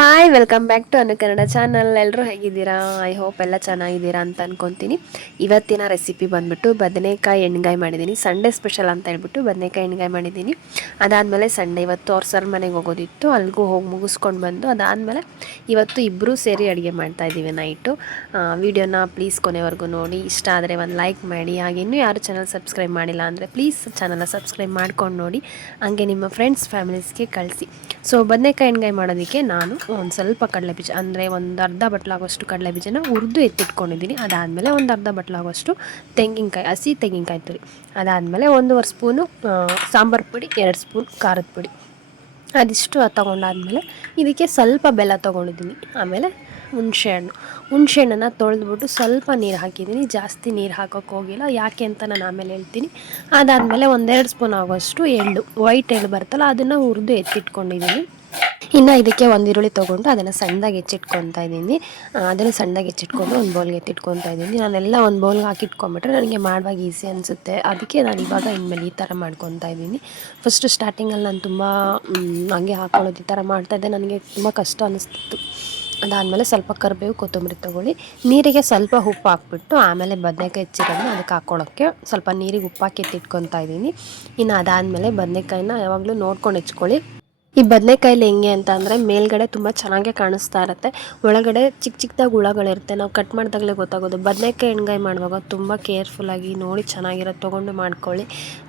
Hi welcome back to Anu Kannada channel. ಎಲ್ಲರೂ ಹೇಗಿದ್ದೀರಾ? I hope ಎಲ್ಲ ಚೆನ್ನಾಗಿದ್ದೀರಾ ಅಂತ ಅನ್ಕೊತೀನಿ. ಇವತ್ತಿನ ರೆಸಿಪಿ ಬಂದ್ಬಿಟ್ಟು ಬದನೆಕಾಯಿ ಎಣ್ಗಾಯಿ ಮಾಡಿದ್ದೀನಿ. ಸಂಡೇ ಸ್ಪೆಷಲ್ ಅಂತ ಹೇಳ್ಬಿಟ್ಟು ಬದನೆಕಾಯಿ ಎಣ್ಗಾಯಿ ಮಾಡಿದ್ದೀನಿ. ಅದಾದಮೇಲೆ ಸಂಡೇ ಇವತ್ತು ಅವ್ರ ಸರ್ ಮನೆಗೆ ಹೋಗೋದಿತ್ತು, ಅಲ್ಲಿಗೂ ಹೋಗಿ ಮುಗಿಸ್ಕೊಂಡು ಬಂದು ಅದಾದಮೇಲೆ ಇವತ್ತು ಇಬ್ಬರೂ ಸೇರಿ ಅಡುಗೆ ಮಾಡ್ತಾಯಿದ್ದೀವಿ ನೈಟು. ವಿಡಿಯೋನ ಪ್ಲೀಸ್ ಕೊನೆವರೆಗೂ ನೋಡಿ. ಇಷ್ಟ ಆದರೆ ಒಂದು ಲೈಕ್ ಮಾಡಿ. ಹಾಗೆ ಇನ್ನೂ ಯಾರು ಚಾನಲ್ ಸಬ್ಸ್ಕ್ರೈಬ್ ಮಾಡಿಲ್ಲ ಅಂದರೆ ಪ್ಲೀಸ್ ಚಾನಲ್ನ ಸಬ್ಸ್ಕ್ರೈಬ್ ಮಾಡ್ಕೊಂಡು ನೋಡಿ. ಹಾಗೆ ನಿಮ್ಮ ಫ್ರೆಂಡ್ಸ್ ಫ್ಯಾಮಿಲೀಸ್ಗೆ ಕಳಿಸಿ. ಸೊ ಬದನೆಕಾಯಿ ಎಣ್ಗಾಯಿ ಮಾಡೋದಕ್ಕೆ ನಾನು ಒಂದು ಸ್ವಲ್ಪ ಕಡಲೆಬೀಜ ಅಂದರೆ ಒಂದು ಅರ್ಧ ಬಟ್ಲಾಗೋಷ್ಟು ಕಡಲೆಬೀಜನ ಹುರಿದು ಎತ್ತಿಟ್ಕೊಂಡಿದ್ದೀನಿ. ಅದಾದಮೇಲೆ ಒಂದು ಅರ್ಧ ಬಟ್ಲಾಗೋಷ್ಟು ತೆಂಗಿನಕಾಯಿ, ಹಸಿ ತೆಂಗಿನಕಾಯಿ ತುರಿ. ಅದಾದಮೇಲೆ 1.5 ಸ್ಪೂನು ಸಾಂಬಾರು ಪುಡಿ, 2 ಸ್ಪೂನ್ ಖಾರದ ಪುಡಿ. ಅದಿಷ್ಟು ತೊಗೊಂಡಾದ್ಮೇಲೆ ಇದಕ್ಕೆ ಸ್ವಲ್ಪ ಬೆಲ್ಲ ತೊಗೊಂಡಿದ್ದೀನಿ. ಆಮೇಲೆ ಹುಣಸೆಹಣ್ಣನ್ನು ತೊಳೆದ್ಬಿಟ್ಟು ಸ್ವಲ್ಪ ನೀರು ಹಾಕಿದ್ದೀನಿ. ಜಾಸ್ತಿ ನೀರು ಹಾಕೋಕ್ಕೆ ಹೋಗಿಲ್ಲ, ಯಾಕೆ ಅಂತ ನಾನು ಆಮೇಲೆ ಹೇಳ್ತೀನಿ. ಅದಾದಮೇಲೆ 1-2 ಸ್ಪೂನ್ ಆಗೋಷ್ಟು ಎಳ್ಳು, ವೈಟ್ ಎಳ್ಳು ಬರ್ತಲ್ಲ, ಅದನ್ನು ಹುರಿದು ಎತ್ತಿಟ್ಕೊಂಡಿದ್ದೀನಿ. ಇನ್ನು ಇದಕ್ಕೆ ಒಂದು ಈರುಳ್ಳಿ ತೊಗೊಂಡು ಅದನ್ನು ಸಣ್ಣದಾಗಿ ಹೆಚ್ಚಿಟ್ಕೊತಾ ಇದ್ದೀನಿ. ಅದನ್ನು ಸಣ್ಣದಾಗಿ ಹೆಚ್ಚಿಟ್ಕೊಂಡು ಒಂದು ಬೌಲ್ಗೆ ಎತ್ತಿಟ್ಕೊತಾ ಇದ್ದೀನಿ. ನಾನೆಲ್ಲ ಒಂದು ಬೌಲ್ಗೆ ಹಾಕಿಟ್ಕೊಂಬಿಟ್ರೆ ನನಗೆ ಮಾಡುವಾಗ ಈಸಿ ಅನಿಸುತ್ತೆ. ಅದಕ್ಕೆ ನಾನು ಇವಾಗ ಇನ್ಮೇಲೆ ಈ ಥರ ಮಾಡ್ಕೊತಾ ಇದ್ದೀನಿ. ಫಸ್ಟು ಸ್ಟಾರ್ಟಿಂಗಲ್ಲಿ ನಾನು ತುಂಬ ಹಂಗೆ ಹಾಕ್ಕೊಳ್ಳೋದು ಈ ಥರ ಮಾಡ್ತಾಯಿದ್ದೆ, ನನಗೆ ತುಂಬ ಕಷ್ಟ ಅನ್ನಿಸ್ತಿತ್ತು. ಅದಾದಮೇಲೆ ಸ್ವಲ್ಪ ಕರಿಬೇವು, ಕೊತ್ತಂಬರಿ ತೊಗೊಳ್ಳಿ. ನೀರಿಗೆ ಸ್ವಲ್ಪ ಉಪ್ಪು ಹಾಕ್ಬಿಟ್ಟು ಆಮೇಲೆ ಬದನೆಕಾಯಿ ಹೆಚ್ಚಿರೋದನ್ನ ಅದಕ್ಕೆ ಹಾಕ್ಕೊಳ್ಳೋಕ್ಕೆ ಸ್ವಲ್ಪ ನೀರಿಗೆ ಉಪ್ಪು ಹಾಕಿ ಎತ್ತಿಟ್ಕೊತಾ ಇದ್ದೀನಿ. ಇನ್ನು ಅದಾದಮೇಲೆ ಬದನೆಕಾಯಿನ ಯಾವಾಗಲೂ ನೋಡ್ಕೊಂಡು ಹೆಚ್ಕೊಳ್ಳಿ. ಈ ಬದನೆಕಾಯಲ್ಲಿ ಹೆಂಗೆ ಅಂತ ಅಂದರೆ ಮೇಲ್ಗಡೆ ತುಂಬ ಚೆನ್ನಾಗೇ ಕಾಣಿಸ್ತಾ ಇರುತ್ತೆ, ಒಳಗಡೆ ಚಿಕ್ಕ ಚಿಕ್ಕದಾಗಿ ಹುಳಗಳಿರುತ್ತೆ. ನಾವು ಕಟ್ ಮಾಡಿದಾಗಲೇ ಗೊತ್ತಾಗೋದು. ಬದನೆಕಾಯಿ ಎಣ್ಗಾಯಿ ಮಾಡುವಾಗ ತುಂಬ ಕೇರ್ಫುಲ್ಲಾಗಿ ನೋಡಿ ಚೆನ್ನಾಗಿರೋದು ತೊಗೊಂಡು ಮಾಡ್ಕೊಳ್ಳಿ.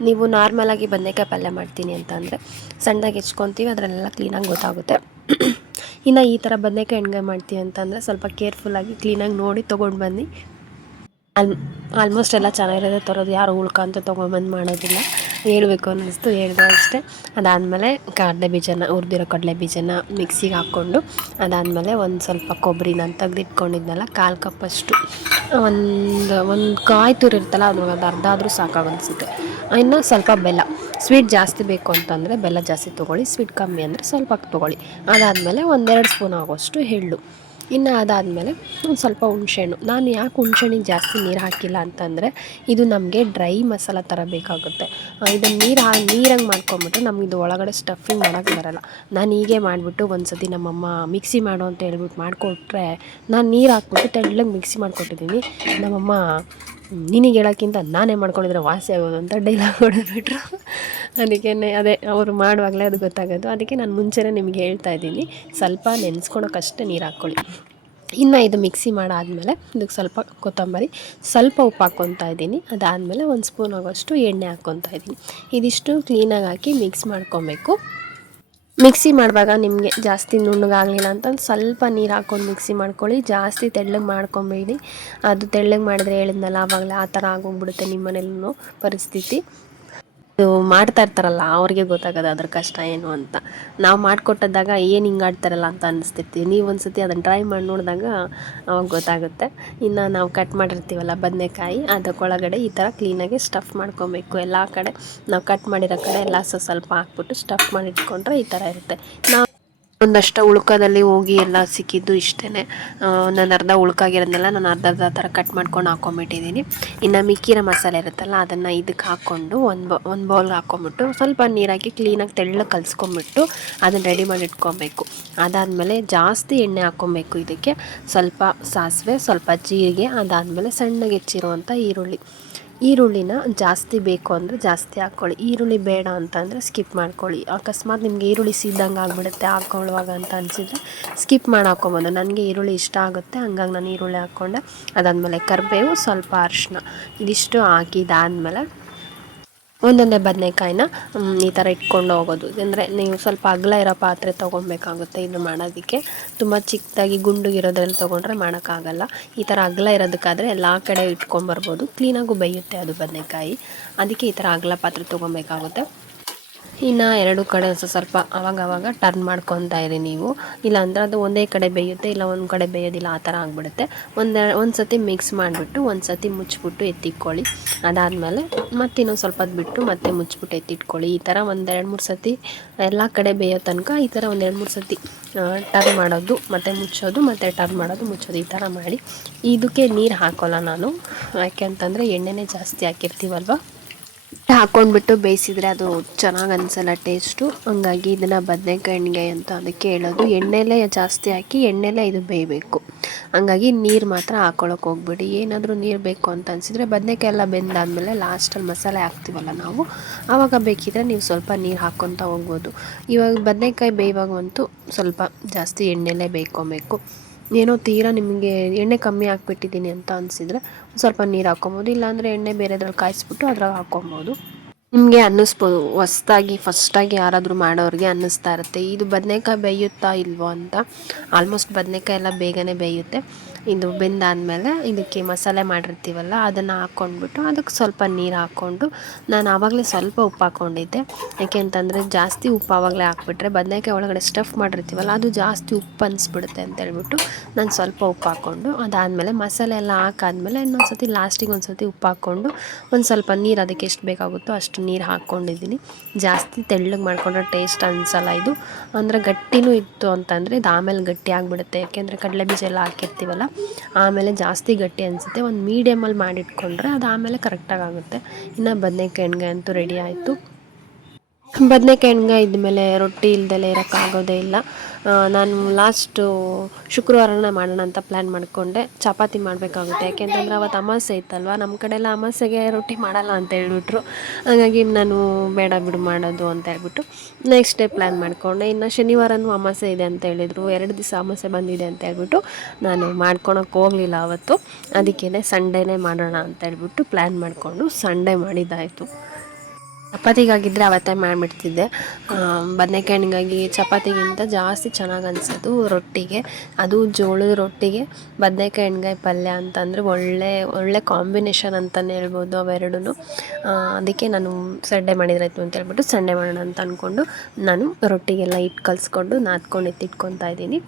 ನೀವು ನಾರ್ಮಲಾಗಿ ಬದನೆಕಾಯಿ ಪಲ್ಯ ಮಾಡ್ತೀನಿ ಅಂತ ಅಂದರೆ ಸಣ್ಣದಾಗಿ ಹೆಚ್ಕೊತೀವಿ, ಅದರಲ್ಲೆಲ್ಲ ಕ್ಲೀನಾಗಿ ಗೊತ್ತಾಗುತ್ತೆ. ಇನ್ನು ಈ ಥರ ಬದನೆಕಾಯಿ ಎಣ್ಗಾಯಿ ಮಾಡ್ತೀವಿ ಅಂತಂದರೆ ಸ್ವಲ್ಪ ಕೇರ್ಫುಲ್ಲಾಗಿ ಕ್ಲೀನಾಗಿ ನೋಡಿ ತೊಗೊಂಡು ಬನ್ನಿ. ಆಲ್ಮೋಸ್ಟ್ ಎಲ್ಲ ಚೆನ್ನಾಗಿರೋದೇ ತರೋದು, ಯಾರು ಉಳ್ಕೊಂತ ತೊಗೊಂಬಂದು ಮಾಡೋದಿಲ್ಲ. ಹೇಳಬೇಕು ಅನ್ನಿಸ್ತು, ಹೇಳಿದೆ ಅಷ್ಟೇ. ಅದಾದಮೇಲೆ ಹುರಿದಿರೋ ಕಡಲೆ ಬೀಜನ ಮಿಕ್ಸಿಗೆ ಹಾಕ್ಕೊಂಡು ಅದಾದಮೇಲೆ ಒಂದು ಸ್ವಲ್ಪ ಕೊಬ್ಬರಿ ನಾನು ತೆಗೆದಿಟ್ಕೊಂಡಿದ್ನಲ್ಲ 1/4 ಕಪ್ಪಷ್ಟು, ಒಂದು ಕಾಯಿ ತುರಿ ಇರ್ತಲ್ಲ, ಅದು ಒಂದು ಅರ್ಧ ಆದರೂ ಸಾಕಾಗನ್ಸುತ್ತೆ. ಇನ್ನು ಸ್ವಲ್ಪ ಬೆಲ್ಲ, ಸ್ವೀಟ್ ಜಾಸ್ತಿ ಬೇಕು ಅಂತಂದರೆ ಬೆಲ್ಲ ಜಾಸ್ತಿ ತೊಗೊಳ್ಳಿ, ಸ್ವೀಟ್ ಕಮ್ಮಿ ಅಂದರೆ ಸ್ವಲ್ಪ ತೊಗೊಳ್ಳಿ. ಅದಾದಮೇಲೆ 1-2 ಸ್ಪೂನ್ ಆಗೋಷ್ಟು ಎಳ್ಳು. ಇನ್ನು ಅದಾದಮೇಲೆ ಒಂದು ಸ್ವಲ್ಪ ಹುಣಸೆಹಣ್ಣು. ನಾನು ಯಾಕೆ ಹುಣಸೆಹಣ್ಣಿಗೆ ಜಾಸ್ತಿ ನೀರು ಹಾಕಿಲ್ಲ ಅಂತಂದರೆ ಇದು ನಮಗೆ ಡ್ರೈ ಮಸಾಲ ಥರ ಬೇಕಾಗುತ್ತೆ. ಇದನ್ನು ನೀರಂಗೆ ಮಾಡ್ಕೊಂಬಿಟ್ರೆ ನಮಗಿದು ಒಳಗಡೆ ಸ್ಟಫಿಂಗ್ ಮಾಡೋಕ್ಕೆ ಬರೋಲ್ಲ. ನಾನು ಹೀಗೆ ಮಾಡಿಬಿಟ್ಟು ಒಂದು ಸತಿ ನಮ್ಮಮ್ಮ ಮಿಕ್ಸಿ ಮಾಡು ಅಂತ ಹೇಳ್ಬಿಟ್ಟು ಮಾಡಿಕೊಟ್ರೆ ನಾನು ನೀರು ಹಾಕ್ಬಿಟ್ಟು ತೆಳ್ಳಗೆ ಮಿಕ್ಸಿ ಮಾಡಿಕೊಟ್ಟಿದ್ದೀನಿ. ನಮ್ಮಮ್ಮ ನಿನಗೆ ಹೇಳೋಕ್ಕಿಂತ ನಾನೇ ಮಾಡ್ಕೊಂಡಿದ್ರೆ ವಾಸಿ ಆಗೋದು ಅಂತ ಡೈಲಾಗ್ ಹೊಡೆದ್ಬಿಟ್ರು. ಅದಕ್ಕೆ ಅದೇ ಅವರು ಮಾಡುವಾಗಲೇ ಅದು ಗೊತ್ತಾಗೋದು. ಅದಕ್ಕೆ ನಾನು ಮುಂಚೆನೇ ನಿಮಗೆ ಹೇಳ್ತಾ ಇದ್ದೀನಿ, ಸ್ವಲ್ಪ ನೆನೆಸ್ಕೊಳೋಕ್ಕಷ್ಟೇ ನೀರು ಹಾಕ್ಕೊಳ್ಳಿ. ಇನ್ನು ಇದು ಮಿಕ್ಸಿ ಮಾಡಾದಮೇಲೆ ಇದಕ್ಕೆ ಸ್ವಲ್ಪ ಕೊತ್ತಂಬರಿ, ಸ್ವಲ್ಪ ಉಪ್ಪು ಹಾಕ್ಕೊತಾ ಇದ್ದೀನಿ. ಅದಾದಮೇಲೆ 1 ಸ್ಪೂನ್ ಆಗೋಷ್ಟು ಎಣ್ಣೆ ಹಾಕ್ಕೊತಾ ಇದ್ದೀನಿ. ಇದಿಷ್ಟು ಕ್ಲೀನಾಗಿ ಹಾಕಿ ಮಿಕ್ಸ್ ಮಾಡ್ಕೊಬೇಕು. ಮಿಕ್ಸಿ ಮಾಡುವಾಗ ನಿಮಗೆ ಜಾಸ್ತಿ ನುಣ್ಣಗಾಗಲಿಲ್ಲ ಅಂತಂದು ಸ್ವಲ್ಪ ನೀರು ಹಾಕ್ಕೊಂಡು ಮಿಕ್ಸಿ ಮಾಡ್ಕೊಳ್ಳಿ. ಜಾಸ್ತಿ ತೆಳ್ಳಗೆ ಮಾಡ್ಕೊಬೇಡಿ, ಅದು ತೆಳ್ಳಗೆ ಮಾಡಿದ್ರೆ ಹೇಳಿದ್ನಲ್ಲ ಆವಾಗಲೇ ಆ ಥರ ಆಗೋಗ್ಬಿಡುತ್ತೆ ನಿಮ್ಮ ಮನೇಲೂ ಪರಿಸ್ಥಿತಿ. ಇದು ಮಾಡ್ತಾ ಇರ್ತಾರಲ್ಲ ಅವ್ರಿಗೆ ಗೊತ್ತಾಗೋದು ಅದ್ರ ಕಷ್ಟ ಏನು ಅಂತ. ನಾವು ಮಾಡಿಕೊಟ್ಟಿದ್ದಾಗ ಏನು ಹಿಂಗೆ ಆಡ್ತಾರಲ್ಲ ಅಂತ ಅನ್ನಿಸ್ತಿರ್ತೀವಿ. ನೀವು ಒಂದು ಸತಿ ಅದನ್ನು ಟ್ರೈ ಮಾಡಿ ನೋಡಿದಾಗ ಅವಾಗ ಗೊತ್ತಾಗುತ್ತೆ. ಇನ್ನು ನಾವು ಕಟ್ ಮಾಡಿರ್ತೀವಲ್ಲ ಬದನೆಕಾಯಿ, ಅದಕ್ಕೊಳಗಡೆ ಈ ಥರ ಕ್ಲೀನಾಗಿ ಸ್ಟಫ್ ಮಾಡ್ಕೊಬೇಕು. ಎಲ್ಲ ಕಡೆ ನಾವು ಕಟ್ ಮಾಡಿರೋ ಕಡೆ ಎಲ್ಲ ಸ್ವಲ್ಪ ಹಾಕ್ಬಿಟ್ಟು ಸ್ಟಫ್ ಮಾಡಿ ಇಟ್ಕೊಂಡ್ರೆ ಈ ಥರ ಇರುತ್ತೆ. ನಾವು ಒಂದಷ್ಟು ಉಳ್ಕೋದಲ್ಲಿ ಹೋಗಿ ಎಲ್ಲ ಸಿಕ್ಕಿದ್ದು ಇಷ್ಟೇ. ನಾನು ಅರ್ಧ ಉಳ್ಕಾಗಿರೋದನ್ನೆಲ್ಲ ನಾನು ಅರ್ಧ ಥರ ಕಟ್ ಮಾಡ್ಕೊಂಡು ಹಾಕ್ಕೊಂಬಿಟ್ಟಿದ್ದೀನಿ. ಇನ್ನು ಮಿಕ್ಕಿರೋ ಮಸಾಲೆ ಇರುತ್ತಲ್ಲ ಅದನ್ನು ಇದಕ್ಕೆ ಹಾಕ್ಕೊಂಡು ಒಂದು ಬೌಲ್ಗೆ ಹಾಕ್ಕೊಂಬಿಟ್ಟು ಸ್ವಲ್ಪ ನೀರಾಕಿ ಕ್ಲೀನಾಗಿ ತೆಳ್ಳಗೆ ಕಲಿಸ್ಕೊಂಬಿಟ್ಟು ಅದನ್ನು ರೆಡಿ ಮಾಡಿ ಇಟ್ಕೊಬೇಕು. ಅದಾದಮೇಲೆ ಜಾಸ್ತಿ ಎಣ್ಣೆ ಹಾಕ್ಕೊಬೇಕು. ಇದಕ್ಕೆ ಸ್ವಲ್ಪ ಸಾಸಿವೆ, ಸ್ವಲ್ಪ ಜೀರಿಗೆ, ಅದಾದಮೇಲೆ ಸಣ್ಣಗೆ ಹೆಚ್ಚಿರುವಂಥ ಈರುಳ್ಳಿನ ಜಾಸ್ತಿ ಬೇಕು ಅಂದರೆ ಜಾಸ್ತಿ ಹಾಕ್ಕೊಳ್ಳಿ. ಈರುಳ್ಳಿ ಬೇಡ ಅಂತಂದರೆ ಸ್ಕಿಪ್ ಮಾಡ್ಕೊಳ್ಳಿ. ಅಕಸ್ಮಾತ್ ನಿಮಗೆ ಈರುಳ್ಳಿ ಸಿದ್ದಂಗೆ ಆಗಿಬಿಡುತ್ತೆ ಹಾಕ್ಕೊಳ್ಳುವಾಗ ಅಂತ ಅನಿಸಿದರೆ ಸ್ಕಿಪ್ ಮಾಡಿ ಹಾಕ್ಕೊಬೋದು. ನನಗೆ ಈರುಳ್ಳಿ ಇಷ್ಟ ಆಗುತ್ತೆ, ಹಂಗಾಗಿ ನಾನು ಈರುಳ್ಳಿ ಹಾಕ್ಕೊಂಡೆ. ಅದಾದಮೇಲೆ ಕರಿಬೇವು, ಸ್ವಲ್ಪ ಅರಿಶಿನ, ಇದಿಷ್ಟು ಹಾಕಿದಾದಮೇಲೆ ಒಂದೊಂದೇ ಬದನೆಕಾಯಿನ ಈ ಥರ ಇಟ್ಕೊಂಡು ಹೋಗೋದು. ಅಂದರೆ ನೀವು ಸ್ವಲ್ಪ ಅಗಲ ಇರೋ ಪಾತ್ರೆ ತೊಗೊಬೇಕಾಗುತ್ತೆ ಇದು ಮಾಡೋದಕ್ಕೆ. ತುಂಬ ಚಿಕ್ಕದಾಗಿ ಗುಂಡುಗಿರೋದ್ರಲ್ಲಿ ತೊಗೊಂಡ್ರೆ ಮಾಡೋಕ್ಕಾಗಲ್ಲ. ಈ ಥರ ಅಗಲ ಇರೋದಕ್ಕಾದರೆ ಎಲ್ಲ ಕಡೆ ಇಟ್ಕೊಂಬರ್ಬೋದು, ಕ್ಲೀನಾಗೂ ಬೇಯುತ್ತೆ ಅದು ಬದನೆಕಾಯಿ. ಅದಕ್ಕೆ ಈ ಥರ ಅಗಲ ಪಾತ್ರೆ ತೊಗೊಬೇಕಾಗುತ್ತೆ. ಇನ್ನು 2 ಕಡೆ ಸ್ವಲ್ಪ ಆವಾಗವಾಗ ಟರ್ನ್ ಮಾಡ್ಕೊತಾ ಇರಿ ನೀವು, ಇಲ್ಲಾಂದ್ರೆ ಅದು ಒಂದೇ ಕಡೆ ಬೇಯುತ್ತೆ, ಇಲ್ಲ ಒಂದು ಕಡೆ ಬೇಯೋದಿಲ್ಲ, ಆ ಥರ ಆಗಿಬಿಡುತ್ತೆ. ಒಂದು ಸತಿ ಮಿಕ್ಸ್ ಮಾಡಿಬಿಟ್ಟು ಒಂದು ಸತಿ ಮುಚ್ಚಿಬಿಟ್ಟು ಎತ್ತಿಟ್ಕೊಳ್ಳಿ. ಅದಾದಮೇಲೆ ಮತ್ತೆ ಇನ್ನೊಂದು ಸ್ವಲ್ಪ ಹೊತ್ತು ಬಿಟ್ಟು ಮತ್ತೆ ಮುಚ್ಚಿಬಿಟ್ಟು ಎತ್ತಿಟ್ಕೊಳ್ಳಿ. ಈ ಥರ 1-2-3 ಸತಿ ಎಲ್ಲ ಕಡೆ ಬೇಯೋ ತನಕ ಈ ಥರ 1-2-3 ಸತಿ ಟರ್ನ್ ಮಾಡೋದು, ಮತ್ತು ಮುಚ್ಚೋದು, ಮತ್ತು ಟರ್ನ್ ಮಾಡೋದು, ಮುಚ್ಚೋದು, ಈ ಥರ ಮಾಡಿ. ಇದಕ್ಕೆ ನೀರು ಹಾಕೋಲ್ಲ ನಾನು, ಯಾಕೆ ಅಂತಂದರೆ ಎಣ್ಣೆನೇ ಜಾಸ್ತಿ ಹಾಕಿರ್ತೀವಲ್ವ, ಹಾಕ್ಕೊಂಡ್ಬಿಟ್ಟು ಬೇಯಿಸಿದರೆ ಅದು ಚೆನ್ನಾಗಿ ಅನಿಸಲ್ಲ ಟೇಸ್ಟು. ಹಂಗಾಗಿ ಇದನ್ನು ಬದನೇಕಾಯಿ ಎಣ್ಗಾಯಿ ಅಂತ ಅದಕ್ಕೆ ಹೇಳೋದು. ಎಣ್ಣೆಲೇ ಜಾಸ್ತಿ ಹಾಕಿ ಎಣ್ಣೆಲೇ ಇದು ಬೇಯಬೇಕು. ಹಂಗಾಗಿ ನೀರು ಮಾತ್ರ ಹಾಕ್ಕೊಳಕ್ಕೆ ಹೋಗ್ಬೇಡಿ. ಏನಾದರೂ ನೀರು ಬೇಕು ಅಂತ ಅನಿಸಿದರೆ ಬದನೇಕಾಯಿ ಎಲ್ಲ ಬೆಂದಾದಮೇಲೆ ಲಾಸ್ಟಲ್ಲಿ ಮಸಾಲೆ ಹಾಕ್ತೀವಲ್ಲ ನಾವು, ಆವಾಗ ಬೇಕಿದ್ರೆ ನೀವು ಸ್ವಲ್ಪ ನೀರು ಹಾಕ್ಕೊತ ಹೋಗ್ಬೋದು. ಇವಾಗ ಬದನೇಕಾಯಿ ಬೇಯುವಾಗಂತೂ ಸ್ವಲ್ಪ ಜಾಸ್ತಿ ಎಣ್ಣೆಲೇ ಬೇಯ್ಕೊಬೇಕು. ಏನೋ ತೀರಾ ನಿಮಗೆ ಎಣ್ಣೆ ಕಮ್ಮಿ ಹಾಕ್ಬಿಟ್ಟಿದ್ದೀನಿ ಅಂತ ಅನಿಸಿದರೆ ಸ್ವಲ್ಪ ನೀರು ಹಾಕ್ಕೊಬೋದು. ಇಲ್ಲಾಂದರೆ ಎಣ್ಣೆ ಬೇರೆದ್ರಲ್ಲಿ ಕಾಯಿಸ್ಬಿಟ್ಟು ಅದ್ರಾಗ ಹಾಕ್ಕೊಬೋದು. ನಿಮಗೆ ಅನ್ನಿಸ್ಬೋದು, ಹೊಸ್ದಾಗಿ ಫಸ್ಟಾಗಿ ಯಾರಾದರೂ ಮಾಡೋರಿಗೆ ಅನ್ನಿಸ್ತಾ ಇರುತ್ತೆ ಇದು ಬದನೇಕಾಯಿ ಬೇಯುತ್ತಾ ಇಲ್ವೋ ಅಂತ. ಆಲ್ಮೋಸ್ಟ್ ಬದನೇಕಾಯಿ ಎಲ್ಲ ಬೇಗನೆ ಬೇಯುತ್ತೆ. ಇದು ಬೆಂದಾದಮೇಲೆ ಇದಕ್ಕೆ ಮಸಾಲೆ ಮಾಡಿರ್ತೀವಲ್ಲ ಅದನ್ನು ಹಾಕ್ಕೊಂಡ್ಬಿಟ್ಟು ಅದಕ್ಕೆ ಸ್ವಲ್ಪ ನೀರು ಹಾಕ್ಕೊಂಡು, ನಾನು ಆವಾಗಲೇ ಸ್ವಲ್ಪ ಉಪ್ಪು ಹಾಕ್ಕೊಂಡಿದ್ದೆ. ಯಾಕೆ ಅಂತಂದರೆ ಜಾಸ್ತಿ ಉಪ್ಪು ಆವಾಗಲೇ ಹಾಕ್ಬಿಟ್ರೆ ಬದನೇಕಾಯಿ ಒಳಗಡೆ ಸ್ಟಫ್ ಮಾಡಿರ್ತೀವಲ್ಲ ಅದು ಜಾಸ್ತಿ ಉಪ್ಪು ಅನಿಸ್ಬಿಡುತ್ತೆ ಅಂತೇಳ್ಬಿಟ್ಟು ನಾನು ಸ್ವಲ್ಪ ಉಪ್ಪು ಹಾಕ್ಕೊಂಡು, ಅದಾದಮೇಲೆ ಮಸಾಲೆ ಎಲ್ಲ ಹಾಕಾದ್ಮೇಲೆ ಇನ್ನೊಂದು ಸತಿ ಲಾಸ್ಟಿಗೆ ಒಂದು ಸತಿ ಉಪ್ಪು ಹಾಕ್ಕೊಂಡು ಒಂದು ಸ್ವಲ್ಪ ನೀರು ಅದಕ್ಕೆ ಎಷ್ಟು ಬೇಕಾಗುತ್ತೋ ಅಷ್ಟು ನೀರು ಹಾಕ್ಕೊಂಡಿದ್ದೀನಿ. ಜಾಸ್ತಿ ತೆಳ್ಳಗೆ ಮಾಡಿಕೊಂಡ್ರೆ ಟೇಸ್ಟ್ ಅನಿಸಲ್ಲ. ಇದು ಅಂದರೆ ಗಟ್ಟಿನೂ ಇತ್ತು ಅಂತಂದರೆ ಇದು ಆಮೇಲೆ ಗಟ್ಟಿ ಆಗಿಬಿಡುತ್ತೆ. ಯಾಕೆಂದರೆ ಕಡಲೆ ಬೀಜ ಎಲ್ಲ ಹಾಕಿರ್ತೀವಲ್ಲ, ಆಮೇಲೆ ಜಾಸ್ತಿ ಗಟ್ಟಿ ಅನಿಸುತ್ತೆ. ಒಂದು ಮೀಡಿಯಮಲ್ಲಿ ಮಾಡಿಟ್ಕೊಂಡ್ರೆ ಅದು ಆಮೇಲೆ ಕರೆಕ್ಟಾಗಿ ಆಗುತ್ತೆ. ಇನ್ನು ಬದನೇಕಾಯಿ ಎಣ್ಗಾಯಿ ಅಂತೂ ರೆಡಿ ಆಯಿತು. ಬದನೇಕಾಯಿ ಎಣ್ಗಾಯಿ ಇದ್ಮೇಲೆ ರೊಟ್ಟಿ ಇಲ್ದಲೇ ಇರೋಕ್ಕಾಗೋದೇ ಇಲ್ಲ. ನಾನು ಲಾಸ್ಟು ಶುಕ್ರವಾರನೇ ಮಾಡೋಣ ಅಂತ ಪ್ಲ್ಯಾನ್ ಮಾಡಿಕೊಂಡೆ. ಚಪಾತಿ ಮಾಡಬೇಕಾಗುತ್ತೆ, ಯಾಕೆಂತಂದರೆ ಅವತ್ತು ಅಮಾವಾಸ್ಯೆ ಇತ್ತಲ್ವ, ನಮ್ಮ ಕಡೆ ಎಲ್ಲ ಅಮಾವಾಸ್ಯೆಗೆ ರೊಟ್ಟಿ ಮಾಡಲ್ಲ ಅಂತ ಹೇಳ್ಬಿಟ್ರು. ಹಾಗಾಗಿ ನಾನು ಬೇಡ ಬಿಡು ಮಾಡೋದು ಅಂತ ಹೇಳ್ಬಿಟ್ಟು ನೆಕ್ಸ್ಟ್ ಡೇ ಪ್ಲ್ಯಾನ್ ಮಾಡಿಕೊಂಡೆ. ಇನ್ನು ಶನಿವಾರನೂ ಅಮಾವಾಸ್ಯೆ ಇದೆ ಅಂತ ಹೇಳಿದರು, 2 ದಿವಸ ಅಮಾವಾಸ್ಯೆ ಬಂದಿದೆ ಅಂತ ಹೇಳ್ಬಿಟ್ಟು ನಾನು ಮಾಡ್ಕೊಳಕ್ಕೆ ಹೋಗಲಿಲ್ಲ ಅವತ್ತು. ಅದಕ್ಕೇ ಸಂಡೇನೇ ಮಾಡೋಣ ಅಂತ ಹೇಳ್ಬಿಟ್ಟು ಪ್ಲ್ಯಾನ್ ಮಾಡಿಕೊಂಡು ಸಂಡೇ ಮಾಡಿದ್ದಾಯಿತು. ಚಪಾತಿಗಾಗಿದ್ದರೆ ಅವತ್ತೇ ಮಾಡಿಬಿಡ್ತಿದ್ದೆ. ಬದನೇಕಾಯಿ ಎಣ್ಗಾಯಿ ಚಪಾತಿಗಿಂತ ಜಾಸ್ತಿ ಚೆನ್ನಾಗಿ ಅನಿಸೋದು ರೊಟ್ಟಿಗೆ. ಅದು ಜೋಳದ ರೊಟ್ಟಿಗೆ ಬದನೇಕಾಯಿ ಎಣ್ಗಾಯಿ ಪಲ್ಯ ಅಂತಂದರೆ ಒಳ್ಳೆ ಕಾಂಬಿನೇಷನ್ ಅಂತಲೇ ಹೇಳ್ಬೋದು ಅವೆರಡೂ. ಅದಕ್ಕೆ ನಾನು ಸಂಡೇ ಮಾಡಿದ್ರಾಯ್ತು ಅಂತ ಹೇಳ್ಬಿಟ್ಟು ಸಂಡೇ ಮಾಡೋಣ ಅಂತ ಅಂದ್ಕೊಂಡು ನಾನು ರೊಟ್ಟಿಗೆಲ್ಲ ಹಿಟ್ಟು ಕಲಿಸ್ಕೊಂಡು ನಾದ್ಕೊಂಡು ಎತ್ತಿಟ್ಕೊತಾ ಇದ್ದೀನಿ.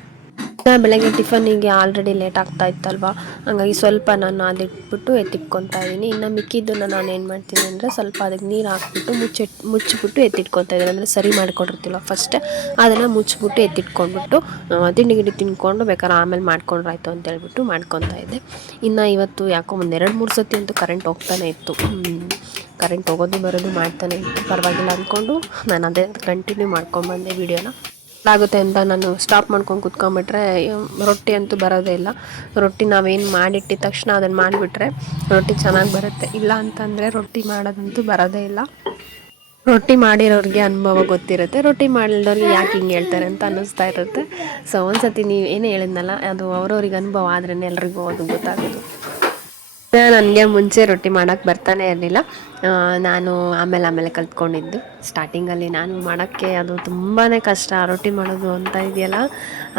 ಬೆಳಗ್ಗೆ ಟಿಫನಿಗೆ ಆಲ್ರೆಡಿ ಲೇಟ್ ಆಗ್ತಾ ಇತ್ತಲ್ವ, ಹಾಗಾಗಿ ಸ್ವಲ್ಪ ನಾನು ಅದಿಟ್ಬಿಟ್ಟು ಎತ್ತಿಟ್ಕೊತಾ ಇದ್ದೀನಿ. ಇನ್ನು ಮಿಕ್ಕಿದ್ದನ್ನು ನಾನು ಏನು ಮಾಡ್ತೀನಿ ಅಂದರೆ ಸ್ವಲ್ಪ ಅದಕ್ಕೆ ನೀರು ಹಾಕ್ಬಿಟ್ಟು ಮುಚ್ಚಿಬಿಟ್ಟು ಎತ್ತಿಟ್ಕೊತಾ ಇದ್ದೀನಿ. ಅಂದರೆ ಸರಿ ಮಾಡಿಕೊಂಡಿರ್ತೀವಲ್ಲ ಫಸ್ಟೇ ಅದನ್ನು ಮುಚ್ಚಿಬಿಟ್ಟು ಎತ್ತಿಟ್ಕೊಂಡ್ಬಿಟ್ಟು ತಿಂಡಿ ಗಿಡಿ ತಿನ್ಕೊಂಡು ಬೇಕಾದ್ರೆ ಆಮೇಲೆ ಮಾಡ್ಕೊಂಡ್ರಾಯ್ತು ಅಂತ ಹೇಳ್ಬಿಟ್ಟು ಮಾಡ್ಕೊತಾ ಇದ್ದೆ. ಇನ್ನು ಇವತ್ತು ಯಾಕೋ ಒಂದು 2-3 ಸತಿ ಅಂತೂ ಕರೆಂಟ್ ಹೋಗ್ತಾನೆ ಇತ್ತು. ಕರೆಂಟ್ ಹೋಗೋದು ಬರೋದು ಮಾಡ್ತಾನೆ ಇತ್ತು. ಪರವಾಗಿಲ್ಲ ಅಂದ್ಕೊಂಡು ನಾನು ಅದೇ ಕಂಟಿನ್ಯೂ ಮಾಡ್ಕೊಂಬಂದೆ ವೀಡಿಯೋನ. ಆಗುತ್ತೆ ಅಂತ ನಾನು ಸ್ಟಾಪ್ ಮಾಡ್ಕೊಂಡು ಕುತ್ಕೊಂಡ್ಬಿಟ್ರೆ ರೊಟ್ಟಿ ಅಂತೂ ಬರೋದೇ ಇಲ್ಲ. ರೊಟ್ಟಿ ನಾವೇನು ಮಾಡಿಟ್ಟಿದ ತಕ್ಷಣ ಅದನ್ನು ಮಾಡಿಬಿಟ್ರೆ ರೊಟ್ಟಿ ಚೆನ್ನಾಗಿ ಬರುತ್ತೆ. ಇಲ್ಲ ಅಂತಂದರೆ ರೊಟ್ಟಿ ಮಾಡೋದಂತೂ ಬರೋದೇ ಇಲ್ಲ. ರೊಟ್ಟಿ ಮಾಡಿರೋರಿಗೆ ಅನುಭವ ಗೊತ್ತಿರುತ್ತೆ, ರೊಟ್ಟಿ ಮಾಡಿದವ್ರಿಗೆ ಯಾಕೆ ಹಿಂಗೆ ಹೇಳ್ತಾರೆ ಅಂತ ಅನ್ನಿಸ್ತಾ ಇರುತ್ತೆ. ಸೊ ಒಂದು ಸತಿ ನೀವು ಏನೇ ಹೇಳಿದ್ನಲ್ಲ, ಅದು ಅವ್ರವ್ರಿಗೆ ಅನುಭವ ಆದ್ರೇ ಎಲ್ರಿಗೂ ಅದು ಗೊತ್ತಾಗೋದು. ನನಗೆ ಮುಂಚೆ ರೊಟ್ಟಿ ಮಾಡೋಕ್ಕೆ ಬರ್ತಾನೆ ಇರಲಿಲ್ಲ. ನಾನು ಆಮೇಲೆ ಕಲ್ತ್ಕೊಂಡಿದ್ದು. ಸ್ಟಾರ್ಟಿಂಗಲ್ಲಿ ನಾನು ಮಾಡೋಕ್ಕೆ ಅದು ತುಂಬಾ ಕಷ್ಟ. ರೊಟ್ಟಿ ಮಾಡೋದು ಅಂತ ಇದೆಯಲ್ಲ,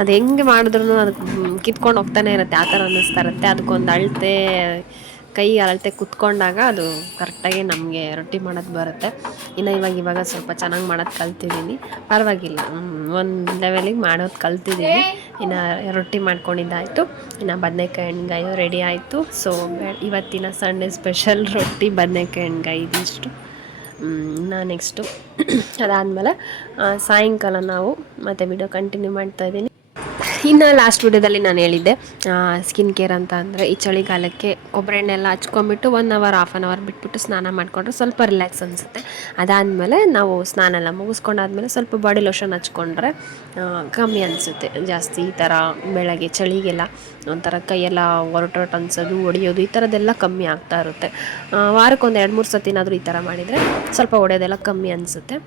ಅದು ಹೆಂಗೆ ಮಾಡಿದ್ರೂ ಅದಕ್ಕೆ ಕಿತ್ಕೊಂಡು ಹೋಗ್ತಾನೆ ಇರುತ್ತೆ. ಆ ಥರ ಅನ್ನಿಸ್ತಾ ಇರುತ್ತೆ. ಅದಕ್ಕೊಂದು ಅಳತೆ, ಕೈ ಅಳತೆ ಕುತ್ಕೊಂಡಾಗ ಅದು ಕರೆಕ್ಟಾಗಿ ನಮಗೆ ರೊಟ್ಟಿ ಮಾಡೋದು ಬರುತ್ತೆ. ಇನ್ನು ಇವಾಗ ಸ್ವಲ್ಪ ಚೆನ್ನಾಗಿ ಮಾಡೋದು ಕಲ್ತಿದ್ದೀನಿ. ಪರವಾಗಿಲ್ಲ, ಒಂದು ಲೆವೆಲಿಗೆ ಮಾಡೋದು ಕಲ್ತಿದ್ದೀನಿ. ಇನ್ನು ರೊಟ್ಟಿ ಮಾಡ್ಕೊಂಡಿದ್ದಾಯಿತು. ಇನ್ನು ಬದನೇಕಾಯಿ ಎಣ್ಗಾಯಿ ರೆಡಿ ಆಯಿತು. ಸೊ ಇವತ್ತಿನ ಸಂಡೇ ಸ್ಪೆಷಲ್ ರೊಟ್ಟಿ ಬದನೇಕಾಯಿ ಎಣ್ಗಾಯಿ ಇದಿಷ್ಟು. ಇನ್ನು ನೆಕ್ಸ್ಟು ಅದಾದಮೇಲೆ ಸಾಯಂಕಾಲ ನಾವು ಮತ್ತೆ ವಿಡಿಯೋ ಕಂಟಿನ್ಯೂ ಮಾಡ್ತಾಯಿದ್ದೀನಿ. ಇನ್ನು ಲಾಸ್ಟ್ ವಿಡಿಯೋದಲ್ಲಿ ನಾನು ಹೇಳಿದ್ದೆ ಸ್ಕಿನ್ ಕೇರ್ ಅಂತ ಅಂದರೆ ಈ ಚಳಿಗಾಲಕ್ಕೆ ಕೊಬ್ಬರಿ ಎಣ್ಣೆ ಎಲ್ಲ ಹಚ್ಕೊಂಡ್ಬಿಟ್ಟು 1 ಅವರ್ 1/2 ಅವರ್ ಬಿಟ್ಬಿಟ್ಟು ಸ್ನಾನ ಮಾಡಿಕೊಂಡ್ರೆ ಸ್ವಲ್ಪ ರಿಲ್ಯಾಕ್ಸ್ ಅನಿಸುತ್ತೆ. ಅದಾದಮೇಲೆ ನಾವು ಸ್ನಾನ ಎಲ್ಲ ಮುಗಿಸ್ಕೊಂಡಾದ್ಮೇಲೆ ಸ್ವಲ್ಪ ಬಾಡಿ ಲೋಷನ್ ಹಚ್ಕೊಂಡ್ರೆ ಕಮ್ಮಿ ಅನಿಸುತ್ತೆ ಜಾಸ್ತಿ. ಈ ಥರ ಬೆಳಗ್ಗೆ ಚಳಿಗೆಲ್ಲ ಒಂಥರ ಕೈಯೆಲ್ಲ ಒರಟೊರಟು ಅನಿಸೋದು, ಹೊಡೆಯೋದು, ಈ ಥರದ್ದೆಲ್ಲ ಕಮ್ಮಿ ಆಗ್ತಾ ಇರುತ್ತೆ. ವಾರಕ್ಕೊಂದು 2-3 ಸತಿನಾದರೂ ಈ ಥರ ಮಾಡಿದರೆ ಸ್ವಲ್ಪ ಹೊಡೆಯೋದೆಲ್ಲ ಕಮ್ಮಿ ಅನಿಸುತ್ತೆ.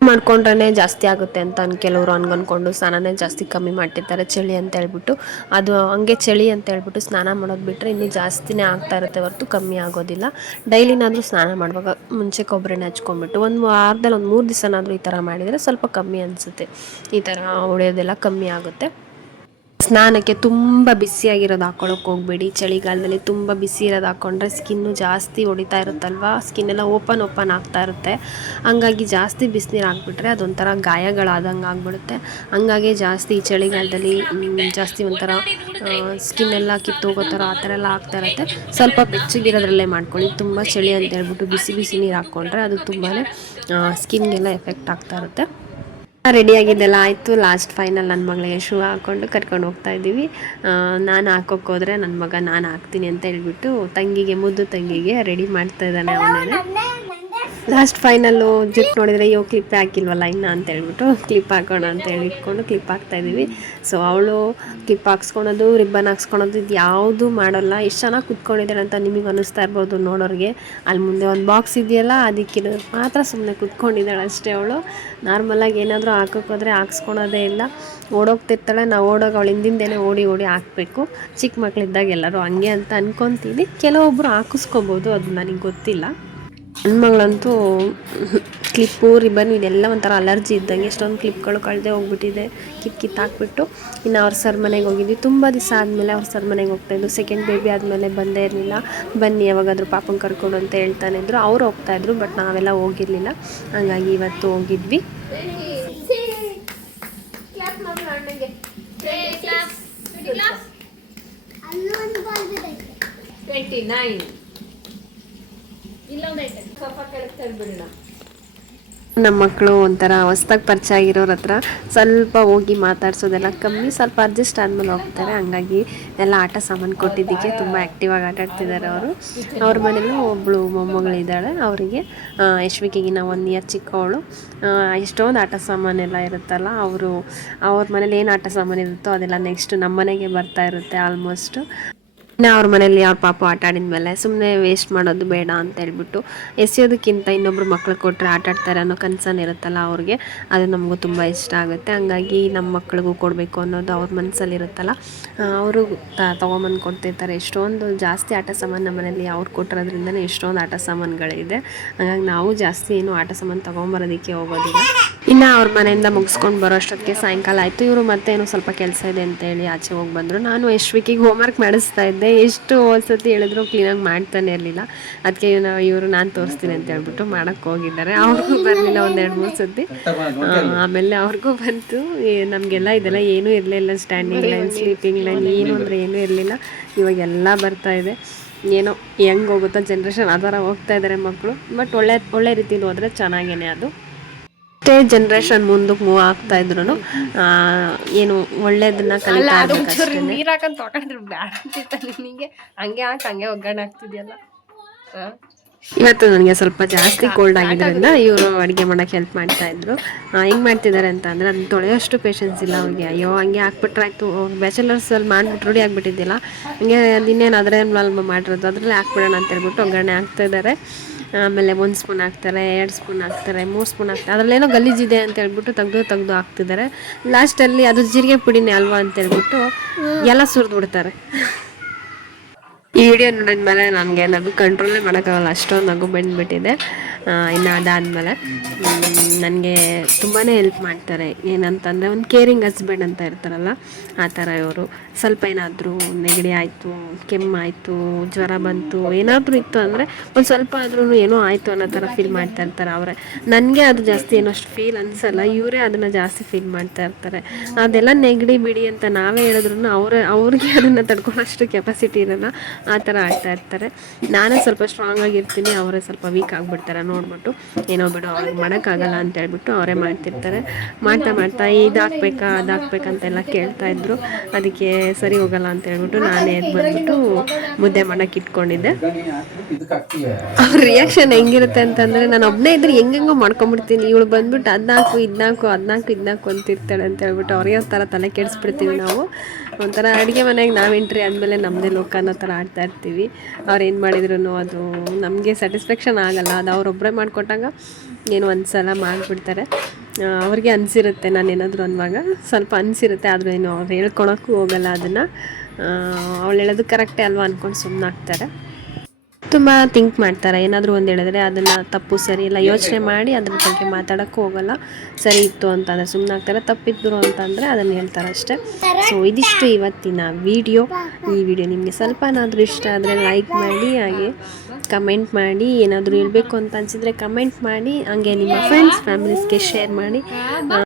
ಮಾಡ್ಕೊಂಡ್ರೆ ಜಾಸ್ತಿ ಆಗುತ್ತೆ ಅಂತ ಕೆಲವರು ಅನ್ಕೊಂಡು ಸ್ನಾನನೇ ಜಾಸ್ತಿ ಕಮ್ಮಿ ಮಾಡ್ತಿರ್ತಾರೆ ಚಳಿ ಅಂತ ಹೇಳ್ಬಿಟ್ಟು. ಅದು ಹಂಗೆ ಚಳಿ ಅಂತ ಹೇಳ್ಬಿಟ್ಟು ಸ್ನಾನ ಮಾಡೋದು ಬಿಟ್ಟರೆ ಇನ್ನೂ ಜಾಸ್ತಿನೇ ಆಗ್ತಾ ಇರುತ್ತೆ ಹೊರತು ಕಮ್ಮಿ ಆಗೋದಿಲ್ಲ. ಡೈಲಿನಾದರೂ ಸ್ನಾನ ಮಾಡುವಾಗ ಮುಂಚೆ ಕೊಬ್ಬರಿ ಎಣ್ಣೆ ಹಚ್ಕೊಂಡ್ಬಿಟ್ಟು ಒಂದು ವಾರದಲ್ಲಿ ಒಂದು 3 ದಿವಸನಾದರೂ ಈ ಥರ ಮಾಡಿದರೆ ಸ್ವಲ್ಪ ಕಮ್ಮಿ ಅನಿಸುತ್ತೆ. ಈ ಥರ ಹೊಡೆಯೋದೆಲ್ಲ ಕಮ್ಮಿ ಆಗುತ್ತೆ. ಸ್ನಾನಕ್ಕೆ ತುಂಬ ಬಿಸಿಯಾಗಿರೋದು ಹಾಕ್ಕೊಳ್ಳೋಕೆ ಹೋಗಬೇಡಿ. ಚಳಿಗಾಲದಲ್ಲಿ ತುಂಬ ಬಿಸಿ ಇರೋದು ಹಾಕ್ಕೊಂಡ್ರೆ ಸ್ಕಿನ್ನು ಜಾಸ್ತಿ ಹೊಡಿತಾ ಇರುತ್ತಲ್ವ, ಸ್ಕಿನ್ನೆಲ್ಲ ಓಪನ್ ಆಗ್ತಾ ಇರುತ್ತೆ. ಹಂಗಾಗಿ ಜಾಸ್ತಿ ಬಿಸಿನೀರು ಹಾಕ್ಬಿಟ್ರೆ ಅದೊಂಥರ ಗಾಯಗಳಾದಂಗೆ ಆಗಿಬಿಡುತ್ತೆ. ಹಂಗಾಗಿ ಜಾಸ್ತಿ ಈ ಚಳಿಗಾಲದಲ್ಲಿ ಜಾಸ್ತಿ ಒಂಥರ ಸ್ಕಿನ್ನೆಲ್ಲ ಕಿತ್ತೋಗೋ ಥರ ಆ ಥರ ಎಲ್ಲ ಆಗ್ತಾ ಇರುತ್ತೆ. ಸ್ವಲ್ಪ ಬೆಚ್ಚಗಿರೋದ್ರಲ್ಲೇ ಮಾಡ್ಕೊಳ್ಳಿ. ತುಂಬ ಚಳಿ ಅಂತ ಹೇಳ್ಬಿಟ್ಟು ಬಿಸಿ ನೀರು ಹಾಕ್ಕೊಂಡ್ರೆ ಅದು ತುಂಬಾ ಸ್ಕಿನ್ಗೆಲ್ಲ ಎಫೆಕ್ಟ್ ಆಗ್ತಾ ಇರುತ್ತೆ. ರೆಡಿಯಾಗಿದ್ದೆಲ್ಲ ಆಯಿತು. ಲಾಸ್ಟ್ ಫೈನಲ್ ನನ್ನ ಮಗಳಿಗೆ ಶೂ ಹಾಕ್ಕೊಂಡು ಕರ್ಕೊಂಡು ಹೋಗ್ತಾ ಇದ್ದೀವಿ. ನಾನು ಹಾಕೋಕ್ಕೆ ಹೋದರೆ ನನ್ನ ಮಗ ನಾನು ಹಾಕ್ತೀನಿ ಅಂತ ಹೇಳ್ಬಿಟ್ಟು ಮುದ್ದು ತಂಗಿಗೆ ರೆಡಿ ಮಾಡ್ತಾ ಇದ್ದಾನೆ ಅವನೇ. ಲಾಸ್ಟ್ ಫೈನಲ್ಲು ಜುಟ್ಟು ನೋಡಿದರೆ ಅಯ್ಯೋ ಕ್ಲಿಪ್ ಹಾಕಿಲ್ವಲ್ಲ ಇನ್ನು ಅಂತ ಹೇಳ್ಬಿಟ್ಟು ಕ್ಲಿಪ್ ಹಾಕೋಣ ಅಂತೇಳಿ ಇಟ್ಕೊಂಡು ಕ್ಲಿಪ್ ಹಾಕ್ತಾಯಿದ್ದೀವಿ. ಸೊ ಅವಳು ಕ್ಲಿಪ್ ಹಾಕ್ಸ್ಕೊಳೋದು, ರಿಬ್ಬನ್ ಹಾಕ್ಸ್ಕೊಳೋದು ಇದು ಯಾವುದೂ ಮಾಡೋಲ್ಲ. ಎಷ್ಟು ಚೆನ್ನಾಗಿ ಕುತ್ಕೊಂಡಿದ್ದಾಳೆ ಅಂತ ನಿಮಗೆ ಅನ್ನಿಸ್ತಾ ಇರ್ಬೋದು ನೋಡೋರಿಗೆ. ಅಲ್ಲಿ ಮುಂದೆ ಒಂದು ಬಾಕ್ಸ್ ಇದೆಯಲ್ಲ ಅದಕ್ಕೆ ಮಾತ್ರ ಸುಮ್ಮನೆ ಕುತ್ಕೊಂಡಿದ್ದಾಳೆ ಅಷ್ಟೇ. ಅವಳು ನಾರ್ಮಲಾಗಿ ಏನಾದರೂ ಹಾಕೋಕ್ಕೋದ್ರೆ ಹಾಕ್ಸ್ಕೊಳೋದೇ ಇಲ್ಲ, ಓಡೋಗ್ತಿರ್ತಾಳೆ. ನಾವು ಓಡೋಗಿ ಅವಳು ಹಿಂದಿಂದೇನೆ ಓಡಿ ಹಾಕಬೇಕು. ಚಿಕ್ಕ ಮಕ್ಕಳಿದ್ದಾಗ ಎಲ್ಲರೂ ಹಂಗೆ ಅಂತ ಅನ್ಕೊತೀವಿ. ಕೆಲವೊಬ್ಬರು ಹಾಕಿಸ್ಕೊಬೋದು, ಅದು ನನಗೆ ಗೊತ್ತಿಲ್ಲ. ಹೆಣ್ಮಗಳಂತೂ ಕ್ಲಿಪ್ಪು ರಿಬ್ಬನ್ ಇದೆಲ್ಲ ಒಂಥರ ಅಲರ್ಜಿ ಇದ್ದಂಗೆ. ಎಷ್ಟೊಂದು ಕ್ಲಿಪ್ಗಳು ಕಳೆದೇ ಹೋಗ್ಬಿಟ್ಟಿದೆ, ಕಿತ್ತು ಹಾಕ್ಬಿಟ್ಟು. ಇನ್ನು ಅವ್ರ ಸರ್ ಮನೆಗೆ ಹೋಗಿದ್ವಿ. ತುಂಬ ದಿವಸ ಆದಮೇಲೆ ಅವ್ರ ಸರ್ ಮನೆಗೆ ಹೋಗ್ತಾಯಿದ್ರು. ಸೆಕೆಂಡ್ ಬೇಬಿ ಆದಮೇಲೆ ಬಂದೇ ಇರಲಿಲ್ಲ. ಬನ್ನಿ ಯಾವಾಗಾದರೂ ಪಾಪನ ಕರ್ಕೊಂಡು ಅಂತ ಹೇಳ್ತಾನೆ ಇದ್ರು. ಅವ್ರು ಹೋಗ್ತಾಯಿದ್ರು, ಬಟ್ ನಾವೆಲ್ಲ ಹೋಗಿರಲಿಲ್ಲ. ಹಾಗಾಗಿ ಇವತ್ತು ಹೋಗಿದ್ವಿ. ನಮ್ಮ ಮಕ್ಕಳು ಒಂಥರ ಹೊಸ್ದಾಗಿ ಪರಿಚಯ ಆಗಿರೋರ ಹತ್ರ ಸ್ವಲ್ಪ ಹೋಗಿ ಮಾತಾಡ್ಸೋದೆಲ್ಲ ಕಮ್ಮಿ, ಸ್ವಲ್ಪ ಅಡ್ಜಸ್ಟ್ ಆದಮೇಲೆ ಹೋಗ್ತಾರೆ. ಹಂಗಾಗಿ ಎಲ್ಲ ಆಟ ಸಾಮಾನು ಕೊಟ್ಟಿದ್ದಕ್ಕೆ ತುಂಬ ಆ್ಯಕ್ಟಿವಾಗಿ ಆಟ ಆಡ್ತಿದ್ದಾರೆ ಅವರು. ಅವ್ರ ಮನೇಲೂ ಒಬ್ಬಳು ಮೊಮ್ಮಗಳಿದ್ದಾಳೆ, ಅವರಿಗೆ ಯಶ್ವಿಕಿಗಿನ 1 ಇಯರ್ ಚಿಕ್ಕವಳು. ಎಷ್ಟೊಂದು ಆಟ ಸಾಮಾನೆಲ್ಲ ಇರುತ್ತಲ್ಲ, ಅವ್ರ ಮನೇಲಿ ಏನು ಆಟ ಸಾಮಾನು ಇರುತ್ತೋ ಅದೆಲ್ಲ ನೆಕ್ಸ್ಟ್ ನಮ್ಮ ಮನೆಗೆ ಬರ್ತಾ ಇರುತ್ತೆ ಆಲ್ಮೋಸ್ಟು. ಇನ್ನು ಅವ್ರ ಮನೇಲಿ ಅವ್ರ ಪಾಪ ಆಟ ಆಡಿದ್ಮೇಲೆ ಸುಮ್ಮನೆ ವೇಸ್ಟ್ ಮಾಡೋದು ಬೇಡ ಅಂತ ಹೇಳ್ಬಿಟ್ಟು ಎಸೆಯೋದಕ್ಕಿಂತ ಇನ್ನೊಬ್ರು ಮಕ್ಳು ಕೊಟ್ಟರೆ ಆಟ ಆಡ್ತಾರೆ ಅನ್ನೋ ಕನ್ಸನ್ ಇರುತ್ತಲ್ಲ ಅವ್ರಿಗೆ, ಅದು ನಮಗೂ ತುಂಬ ಇಷ್ಟ ಆಗುತ್ತೆ. ಹಂಗಾಗಿ ನಮ್ಮ ಮಕ್ಳಿಗೂ ಕೊಡಬೇಕು ಅನ್ನೋದು ಅವ್ರ ಮನಸ್ಸಲ್ಲಿರುತ್ತಲ್ಲ, ಅವರು ತೊಗೊಂಬಂದು ಕೊಡ್ತಿರ್ತಾರೆ. ಎಷ್ಟೊಂದು ಜಾಸ್ತಿ ಆಟ ಸಾಮಾನು ನಮ್ಮ ಮನೇಲಿ ಅವ್ರು ಕೊಟ್ಟಿರೋದ್ರಿಂದನೇ ಎಷ್ಟೊಂದು ಆಟ ಸಾಮಾನುಗಳಿದೆ. ಹಾಗಾಗಿ ನಾವು ಜಾಸ್ತಿ ಏನು ಆಟ ಸಾಮಾನು ತೊಗೊಂಬರೋದಕ್ಕೆ ಹೋಗೋದಿಲ್ಲ. ಇನ್ನು ಅವ್ರ ಮನೆಯಿಂದ ಮುಗಿಸ್ಕೊಂಡು ಬರೋ ಅಷ್ಟೊತ್ತಿಗೆ ಸಾಯಂಕಾಲ ಆಯಿತು. ಇವರು ಮತ್ತೇನು ಸ್ವಲ್ಪ ಕೆಲಸ ಇದೆ ಅಂತೇಳಿ ಆಚೆ ಹೋಗಿ ಬಂದರು. ನಾನು ಯಶ್ವಿಕಿಗೆ ಹೋಮ್ವರ್ಕ್ ಮಾಡಿಸ್ತಾ ಇದ್ದೆ. ಎಷ್ಟು ಸತಿ ಹೇಳಿದ್ರು ಕ್ಲೀನಾಗಿ ಮಾಡ್ತಾನೆ ಇರಲಿಲ್ಲ. ಅದಕ್ಕೆ ಇವರು ನಾನು ತೋರಿಸ್ತೀನಿ ಅಂತ ಹೇಳ್ಬಿಟ್ಟು ಮಾಡೋಕ್ಕೆ ಹೋಗಿದ್ದಾರೆ. ಅವ್ರಿಗೂ ಬರಲಿಲ್ಲ 1-2-3 ಸತಿ. ಆಮೇಲೆ ಅವ್ರಿಗೂ ಬಂತು. ನಮಗೆಲ್ಲ ಇದೆಲ್ಲ ಏನೂ ಇರಲಿಲ್ಲ, ಸ್ಟ್ಯಾಂಡಿಂಗ್ ಲೈನ್, ಸ್ಲೀಪಿಂಗ್ ಲೈನ್ ಏನು ಅಂದರೆ ಏನೂ ಇರಲಿಲ್ಲ. ಇವಾಗೆಲ್ಲ ಬರ್ತಾಯಿದೆ. ಏನೋ ಹೆಂಗೆ ಹೋಗುತ್ತೋ ಜನ್ರೇಷನ್ ಆ ಥರ ಹೋಗ್ತಾ ಇದ್ದಾರೆ ಮಕ್ಕಳು. ಬಟ್ ಒಳ್ಳೆ ರೀತಿಲಿ ಹೋದರೆ ಚೆನ್ನಾಗೇ ಅದು. ಎಷ್ಟೇ ಜನ್ರೇಷನ್ ಮುಂದಕ್ಕೆ ಮೂವ್ ಆಗ್ತಾ ಇದ್ರು ಏನು ಒಳ್ಳೇದನ್ನ ಕಲಿತಾ ಇರ್ಬೇಕು. ನೀರು ಹಾಕೊಂಡು ತೊಗೊಂಡ್ರು ಬ್ಯಾಡ ಅಂತಿತ್ತ ನಿನಗೆ, ಹಂಗೆ ಒಗ್ಗರಣೆ ಆಗ್ತಿದೆಯಲ್ಲ. ಇವತ್ತು ನನಗೆ ಸ್ವಲ್ಪ ಜಾಸ್ತಿ ಕೋಲ್ಡ್ ಆಗಿದ್ದರಿಂದ ಇವರು ಅಡುಗೆ ಮಾಡೋಕ್ಕೆ ಹೆಲ್ಪ್ ಮಾಡ್ತಾಯಿದ್ರು. ಹೆಂಗೆ ಮಾಡ್ತಿದ್ದಾರೆ ಅಂತ ಅಂದರೆ ಅದನ್ನ ತೊಳೆಯೋಷ್ಟು ಪೇಷನ್ಸ್ ಇಲ್ಲ ಅವ್ರಿಗೆ. ಅಯ್ಯೋ ಹಂಗೆ ಹಾಕ್ಬಿಟ್ರೆ ಆಯಿತು, ಬ್ಯಾಚುಲರ್ಸಲ್ಲಿ ಮಾಡಿಬಿಟ್ಟು ರೂಢಿ ಆಗಿಬಿಟ್ಟಿದ್ದಿಲ್ಲ. ಹಂಗೆ ಇನ್ನೇನು ಅದ್ರೇನು ಮಾಡಿರೋದು ಅದರಲ್ಲೇ ಹಾಕ್ಬಿಡೋಣ ಅಂತ ಹೇಳ್ಬಿಟ್ಟು ಒಗ್ಗರಣೆ ಹಾಕ್ತಾಯಿದ್ದಾರೆ. ಆಮೇಲೆ 1 ಸ್ಪೂನ್ ಹಾಕ್ತಾರೆ, 2 ಸ್ಪೂನ್ ಹಾಕ್ತಾರೆ, 3 ಸ್ಪೂನ್ ಹಾಕ್ತಾರೆ. ಅದರಲ್ಲೇನೋ ಗಲೀಜಿದೆ ಅಂತ ಹೇಳ್ಬಿಟ್ಟು ತೆಗೆದು ಹಾಕ್ತಿದ್ದಾರೆ. ಲಾಸ್ಟಲ್ಲಿ ಅದು ಜೀರಿಗೆ ಪುಡಿನೇ ಅಲ್ವಾ ಅಂತ ಹೇಳ್ಬಿಟ್ಟು ಎಲ್ಲ ಸುರಿದ್ಬಿಡ್ತಾರೆ. ಈ ವಿಡಿಯೋ ನೋಡಿದ್ಮೇಲೆ ನನಗೆ ನಗು ಕಂಟ್ರೋಲೇ ಮಾಡೋಕ್ಕಾಗಲ್ಲ, ಅಷ್ಟೊಂದು ನಗು ಬಂದುಬಿಟ್ಟಿದೆ. ಇನ್ನು ಅದಾದಮೇಲೆ ನನಗೆ ತುಂಬಾ ಹೆಲ್ಪ್ ಮಾಡ್ತಾರೆ. ಏನಂತಂದರೆ ಒಂದು ಕೇರಿಂಗ್ ಹಸ್ಬೆಂಡ್ ಅಂತ ಇರ್ತಾರಲ್ಲ, ಆ ಥರ ಇವರು. ಸ್ವಲ್ಪ ಏನಾದರೂ ನೆಗಡಿ ಆಯಿತು, ಕೆಮ್ಮಾಯಿತು, ಜ್ವರ ಬಂತು, ಏನಾದರೂ ಇತ್ತು ಅಂದರೆ ಒಂದು ಸ್ವಲ್ಪ ಆದ್ರೂ ಏನೋ ಆಯಿತು ಅನ್ನೋ ಥರ ಫೀಲ್ ಮಾಡ್ತಾ ಇರ್ತಾರೆ ಅವರೇ. ನನಗೆ ಅದು ಜಾಸ್ತಿ ಏನೋ ಅಷ್ಟು ಫೀಲ್ ಅನಿಸಲ್ಲ, ಇವರೇ ಅದನ್ನು ಜಾಸ್ತಿ ಫೀಲ್ ಮಾಡ್ತಾ ಇರ್ತಾರೆ. ಅದೆಲ್ಲ ನೆಗಡಿ ಬಿಡಿ ಅಂತ ನಾವೇ ಹೇಳಿದ್ರು ಅವ್ರಿಗೆ ಅದನ್ನು ತಡ್ಕೊಳ್ಳೋಷ್ಟು ಕೆಪಾಸಿಟಿ ಇರೋಲ್ಲ, ಆ ಥರ ಆಡ್ತಾ ಇರ್ತಾರೆ. ನಾನೇ ಸ್ವಲ್ಪ ಸ್ಟ್ರಾಂಗ್ ಆಗಿರ್ತೀನಿ, ಅವರೇ ಸ್ವಲ್ಪ ವೀಕ್ ಆಗಿಬಿಡ್ತಾರೆ. ನೋಡ್ಬಿಟ್ಟು ಏನೋ ಬಿಡು ಅವ್ರಿಗೆ ಮಾಡೋಕ್ಕಾಗಲ್ಲ ಅಂತ ಹೇಳ್ಬಿಟ್ಟು ಅವರೇ ಮಾಡ್ತಿರ್ತಾರೆ. ಮಾಡ್ತಾ ಇದು ಹಾಕ್ಬೇಕಾ ಅದು ಹಾಕ್ಬೇಕಂತೆಲ್ಲ ಕೇಳ್ತಾಯಿದ್ರು. ಅದಕ್ಕೆ ಸರಿ ಹೋಗಲ್ಲ ಅಂತ ಹೇಳ್ಬಿಟ್ಟು ನಾನೇ ಬಂದ್ಬಿಟ್ಟು ಮುದ್ದೆ ಮಾಡೋಕ್ಕೆ ಇಟ್ಕೊಂಡಿದ್ದೆ. ಅವ್ರ ರಿಯಾಕ್ಷನ್ ಹೆಂಗಿರುತ್ತೆ ಅಂತಂದರೆ, ನಾನು ಒಬ್ಬನೇ ಇದ್ರೆ ಹೆಂಗೆಂಗೋ ಮಾಡ್ಕೊಂಬಿಡ್ತೀನಿ, ಇವಳು ಬಂದ್ಬಿಟ್ಟು ಅದನ್ನಾಕು ಇದನ್ನಾಕು ಅಂತಿರ್ತಾಳೆ ಅಂತ ಹೇಳ್ಬಿಟ್ಟು ಅವ್ರಿಗೆ ಥರ ತಲೆ ಕೆಡಿಸ್ಬಿಡ್ತೀವಿ ನಾವು. ಒಂಥರ ಅಡುಗೆ ಮನೆಗೆ ನಾವು ಎಂಟ್ರಿ ಆದಮೇಲೆ ನಮ್ಮದೇ ಲೋಕ ಅನ್ನೋ ಥರ ಆಡ್ತಾ ಇರ್ತೀವಿ. ಅವ್ರು ಏನು ಮಾಡಿದ್ರು ಅದು ನಮಗೆ ಸ್ಯಾಟಿಸ್ಫ್ಯಾಕ್ಷನ್ ಆಗೋಲ್ಲ. ಅದು ಅವರೊಬ್ಬರೇ ಮಾಡಿಕೊಟ್ಟಾಗ ಏನೋ ಒಂದು ಸಲ ಮಾಡಿಬಿಡ್ತಾರೆ. ಅವ್ರಿಗೆ ಅನಿಸಿರುತ್ತೆ, ನಾನು ಏನಾದರೂ ಅನ್ನುವಾಗ ಸ್ವಲ್ಪ ಅನಿಸಿರುತ್ತೆ. ಆದರೂ ಏನು ಅವ್ರು ಹೇಳ್ಕೊಳಕ್ಕೂ ಹೋಗಲ್ಲ ಅದನ್ನು. ಅವಳು ಹೇಳೋದು ಕರೆಕ್ಟೇ ಅಲ್ವಾ ಅಂದ್ಕೊಂಡು ಸುಮ್ಮನಾಗ್ತಾರೆ. ತುಂಬ ಥಿಂಕ್ ಮಾಡ್ತಾರೆ. ಏನಾದರೂ ಒಂದು ಹೇಳಿದ್ರೆ ಅದನ್ನು ತಪ್ಪು ಸರಿ ಇಲ್ಲ ಯೋಚನೆ ಮಾಡಿ ಅದ್ರ ಬಗ್ಗೆ ಮಾತಾಡೋಕ್ಕೂ ಹೋಗಲ್ಲ. ಸರಿ ಇತ್ತು ಅಂತಂದರೆ ಸುಮ್ಮನಾಗ್ತಾರೆ, ತಪ್ಪಿದ್ರು ಅಂತಂದರೆ ಅದನ್ನು ಹೇಳ್ತಾರೆ ಅಷ್ಟೇ. ಸೊ ಇದಿಷ್ಟು ಇವತ್ತಿನ ವಿಡಿಯೋ. ಈ ವಿಡಿಯೋ ನಿಮಗೆ ಸ್ವಲ್ಪನಾದರೂ ಇಷ್ಟ ಆದರೆ ಲೈಕ್ ಮಾಡಿ, ಹಾಗೆ ಕಮೆಂಟ್ ಮಾಡಿ. ಏನಾದರೂ ಹೇಳಬೇಕು ಅಂತ ಅನಿಸಿದರೆ ಕಮೆಂಟ್ ಮಾಡಿ, ಹಾಗೆ ನಿಮ್ಮ ಫ್ರೆಂಡ್ಸ್ ಫ್ಯಾಮಿಲೀಸ್ಗೆ ಶೇರ್ ಮಾಡಿ.